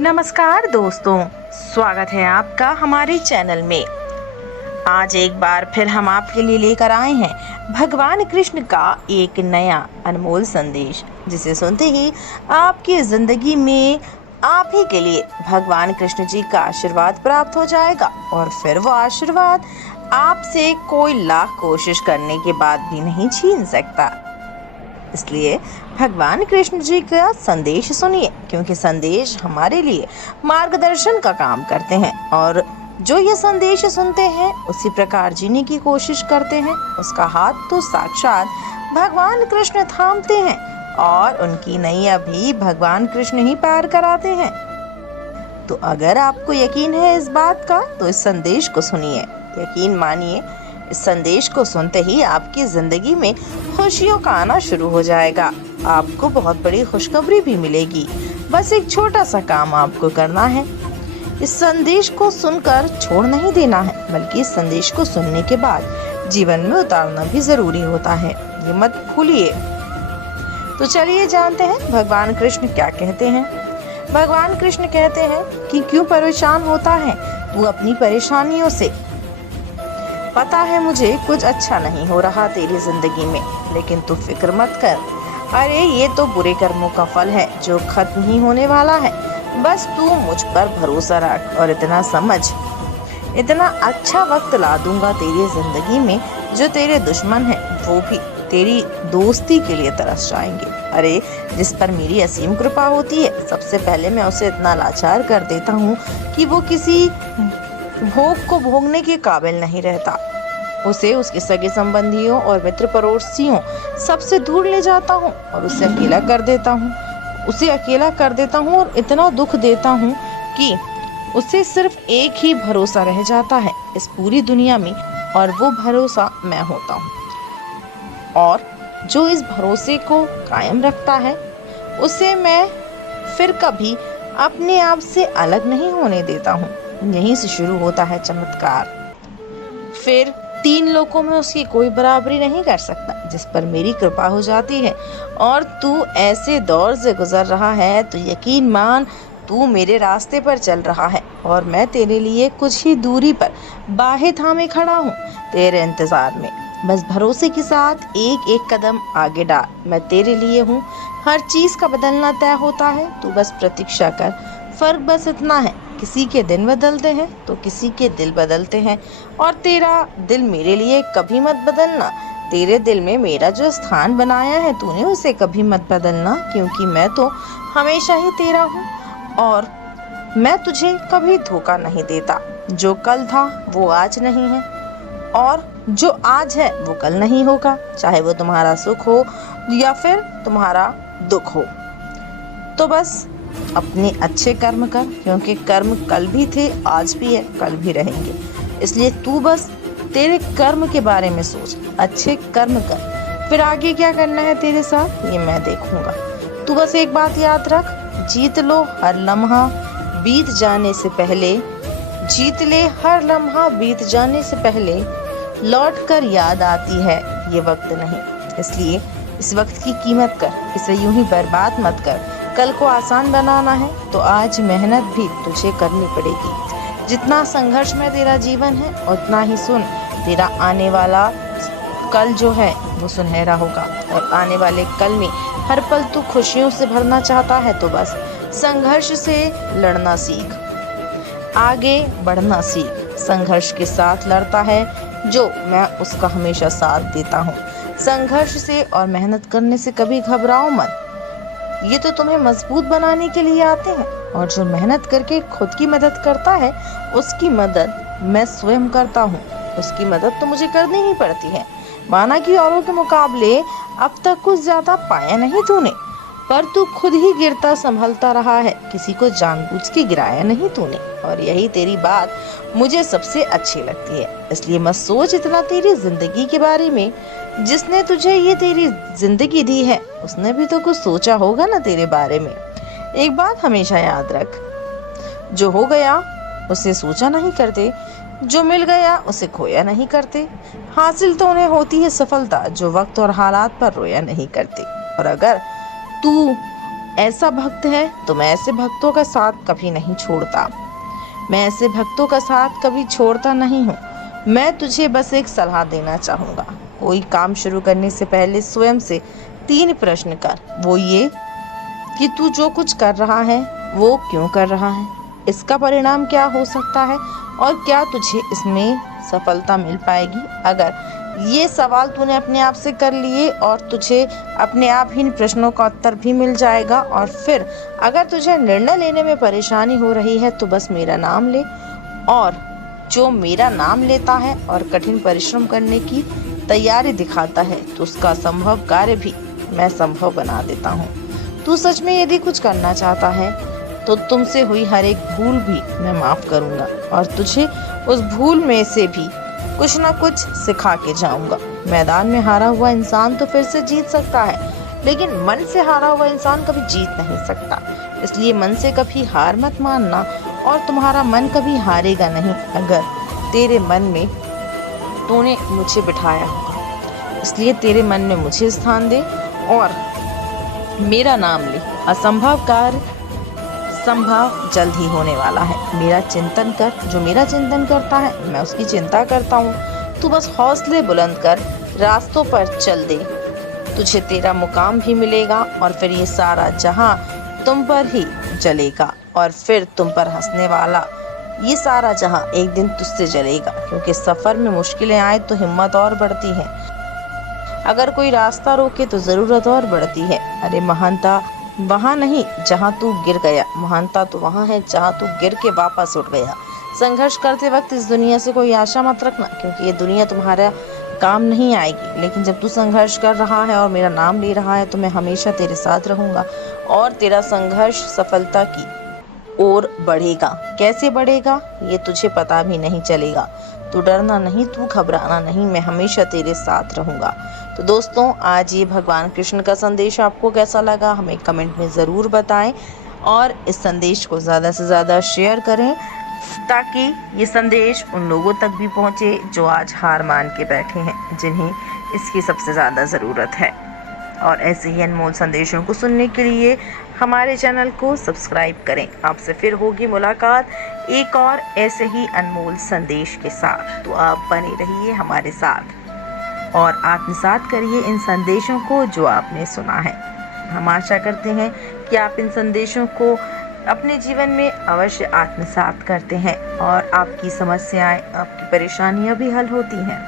नमस्कार दोस्तों, स्वागत है आपका हमारे चैनल में। आज एक बार फिर हम आपके लिए लेकर आए हैं भगवान कृष्ण का एक नया अनमोल संदेश, जिसे सुनते ही आपकी जिंदगी में आप ही के लिए भगवान कृष्ण जी का आशीर्वाद प्राप्त हो जाएगा और फिर वो आशीर्वाद आपसे कोई लाख कोशिश करने के बाद भी नहीं छीन सकता। इसलिए भगवान कृष्ण जी का संदेश सुनिए, क्योंकि संदेश हमारे लिए मार्गदर्शन का काम करते हैं और जो ये संदेश सुनते हैं उसी प्रकार जीने की कोशिश करते हैं, उसका हाथ तो साक्षात भगवान कृष्ण थामते हैं और उनकी नैया भी भगवान कृष्ण ही पार कराते हैं। तो अगर आपको यकीन है इस बात का तो इस संदेश को सुनिए। यकीन मानिए, इस संदेश को सुनते ही आपकी जिंदगी में खुशियों का आना शुरू हो जाएगा। आपको बहुत बड़ी खुशखबरी भी मिलेगी। बस एक छोटा सा काम आपको करना है। इस संदेश को सुनकर छोड़ नहीं देना है, बल्कि इस संदेश को सुनने के बाद जीवन में उतारना भी जरूरी होता है। ये मत भूलिए। तो चलिए जानते हैं भगवान कृष्ण क्या कहते हैं। भगवान कृष्ण कहते हैं कि क्यों परेशान होता है तू अपनी परेशानियों से। पता है मुझे कुछ अच्छा नहीं हो रहा तेरी जिंदगी में, लेकिन तू फिक्र मत कर। अरे ये तो बुरे कर्मों का फल है जो खत्म ही होने वाला है। बस तू मुझ पर भरोसा रख और इतना समझ, इतना अच्छा वक्त ला दूंगा तेरी जिंदगी में, जो तेरे दुश्मन हैं वो भी तेरी दोस्ती के लिए तरस जाएंगे। अरे जिस पर मेरी असीम कृपा होती है, सबसे पहले मैं उसे इतना लाचार कर देता हूँ कि वो किसी भोग को भोगने के काबिल नहीं रहता। उसे उसके सगे संबंधियों और मित्र पड़ोसियों सबसे दूर ले जाता हूँ और उसे अकेला कर देता हूँ और इतना दुख देता हूँ कि उसे सिर्फ एक ही भरोसा रह जाता है इस पूरी दुनिया में, और वो भरोसा मैं होता हूँ। और जो इस भरोसे को कायम रखता है उसे मैं फिर कभी अपने आप से अलग नहीं होने देता हूँ। यहीं से शुरू होता है चमत्कार। फिर 3 लोकों में उसकी कोई बराबरी नहीं कर सकता जिस पर मेरी कृपा हो जाती है। और तू ऐसे दौर से गुजर रहा है तो यकीन मान, तू मेरे रास्ते पर चल रहा है और मैं तेरे लिए कुछ ही दूरी पर बाहें थामे खड़ा हूँ तेरे इंतजार में। बस भरोसे के साथ एक एक कदम आगे डाल। मैं तेरे लिए हूँ। हर चीज का बदलना तय होता है, तू बस प्रतीक्षा कर। फर्क बस इतना है, किसी के दिन बदलते हैं तो किसी के दिल बदलते हैं, और तेरा दिल मेरे लिए कभी मत बदलना। तेरे दिल में मेरा जो स्थान बनाया है तूने उसे कभी मत बदलना, क्योंकि मैं तो हमेशा ही तेरा हूँ और मैं तुझे कभी धोखा नहीं देता। जो कल था वो आज नहीं है और जो आज है वो कल नहीं होगा, चाहे वो तुम्हारा सुख हो या फिर तुम्हारा दुख हो। तो बस अपने अच्छे कर्म कर, क्योंकि कर्म कल भी थे, आज भी है, कल भी रहेंगे। इसलिए तू बस तेरे कर्म के बारे में सोच, अच्छे कर्म कर। फिर आगे क्या करना है तेरे साथ ये मैं देखूंगा। तू बस एक बात याद रख, जीत लो हर लम्हा बीत जाने से पहले, जीत ले हर लम्हा बीत जाने से पहले, लौट कर याद आती है ये वक्त नहीं। इसलिए इस वक्त की कीमत कर, इसे यूं ही बर्बाद मत कर। कल को आसान बनाना है तो आज मेहनत भी तुझे करनी पड़ेगी। जितना संघर्षमय तेरा जीवन है उतना ही सुन, तेरा आने वाला कल जो है वो सुनहरा होगा। और आने वाले कल में हर पल तू खुशियों से भरना चाहता है तो बस संघर्ष से लड़ना सीख, आगे बढ़ना सीख। संघर्ष के साथ लड़ता है जो, मैं उसका हमेशा साथ देता हूँ। संघर्ष से और मेहनत करने से कभी घबराओ मत, ये तो तुम्हें मजबूत बनाने के लिए आते हैं। और जो मेहनत करके खुद की मदद करता है उसकी मदद मैं स्वयं करता हूँ। उसकी मदद तो मुझे करनी ही पड़ती है। माना कि औरों के मुकाबले अब तक कुछ ज्यादा पाया नहीं तूने, पर तू खुद ही गिरता संभलता रहा है, किसी को जानबूझ के गिराया नहीं तूने। और यही तेरी बात मुझे सबसे अच्छी लगती है। इसलिए मत सोच इतना तेरी जिंदगी के बारे में। जिसने तुझे ये तेरी जिंदगी दी है उसने भी तो कुछ सोचा होगा ना तेरे बारे में। एक बात हमेशा याद रख, जो हो गया उसे सोचा नहीं करते, जो मिल गया उसे खोया नहीं करते। हासिल तो उन्हें होती है सफलता जो वक्त और हालात पर रोया नहीं करते। और अगर तू ऐसा भक्त है तो मैं ऐसे भक्तों का साथ कभी नहीं छोड़ता। मैं ऐसे भक्तों का साथ कभी छोड़ता नहीं हूँ। मैं तुझे बस एक सलाह देना चाहूँगा। कोई काम शुरू करने से पहले स्वयं से 3 प्रश्न कर। वो ये कि तू जो कुछ कर रहा है वो क्यों कर रहा है, इसका परिणाम क्या हो सकता है और क्या तुझे इसमें सफलता मिल पाएगी। अगर ये सवाल तूने अपने आप से कर लिए और तुझे अपने आप ही इन प्रश्नों का उत्तर भी मिल जाएगा, और फिर अगर तुझे निर्णय लेने में परेशानी हो रही है तो बस मेरा नाम ले, और जो मेरा नाम लेता है और कठिन परिश्रम करने की तैयारी दिखाता है तो उसका संभव कार्य भी मैं संभव बना देता हूँ। तू सच में यदि कुछ करना चाहता है तो तुमसे हुई हर एक भूल भी मैं माफ करूंगा और तुझे उस भूल में से भी कुछ ना कुछ सिखा के जाऊंगा। मैदान में हारा हुआ इंसान तो फिर से जीत सकता है, लेकिन मन से हारा हुआ इंसान कभी जीत नहीं सकता। इसलिए मन से कभी हार मत मानना और तुम्हारा मन कभी हारेगा नहीं अगर तेरे मन में तूने मुझे बिठाया होगा। इसलिए तेरे मन में मुझे स्थान दे और मेरा नाम ले। असंभव कार्य संभव जल्द ही होने वाला है। मेरा चिंतन कर। जो मेरा चिंतन करता है मैं उसकी चिंता करता हूँ। तू बस हौसले बुलंद कर, रास्तों पर चल दे, तुझे तेरा मुकाम भी मिलेगा और फिर ये सारा जहां तुम पर ही जलेगा और फिर तुम पर हंसने वाला ये सारा जहां एक दिन तुझसे जलेगा। क्योंकि सफर में मुश्किलें आए तो हिम्मत और बढ़ती है, अगर कोई रास्ता रोके तो जरूरत और बढ़ती है। अरे महानता वहाँ नहीं जहाँ तू गिर गया, महानता तो वहाँ है जहाँ तू गिर के वापस उठ गया। संघर्ष करते वक्त इस दुनिया से कोई आशा मत रखना, क्योंकि ये दुनिया तुम्हारा काम नहीं आएगी। लेकिन जब तू संघर्ष कर रहा है और मेरा नाम ले रहा है तो मैं हमेशा तेरे साथ रहूंगा और तेरा संघर्ष सफलता की ओर बढ़ेगा। कैसे बढ़ेगा ये तुझे पता भी नहीं चलेगा। तू डरना नहीं, तू घबराना नहीं, मैं हमेशा तेरे साथ रहूंगा। तो दोस्तों, आज ये भगवान कृष्ण का संदेश आपको कैसा लगा हमें कमेंट में ज़रूर बताएं और इस संदेश को ज़्यादा से ज़्यादा शेयर करें ताकि ये संदेश उन लोगों तक भी पहुंचे जो आज हार मान के बैठे हैं, जिन्हें इसकी सबसे ज़्यादा ज़रूरत है। और ऐसे ही अनमोल संदेशों को सुनने के लिए हमारे चैनल को सब्सक्राइब करें। आपसे फिर होगी मुलाकात एक और ऐसे ही अनमोल संदेश के साथ। तो आप बने रहिए हमारे साथ और आत्मसात करिए इन संदेशों को जो आपने सुना है। हम आशा करते हैं कि आप इन संदेशों को अपने जीवन में अवश्य आत्मसात करते हैं और आपकी समस्याएं, आपकी परेशानियां भी हल होती हैं।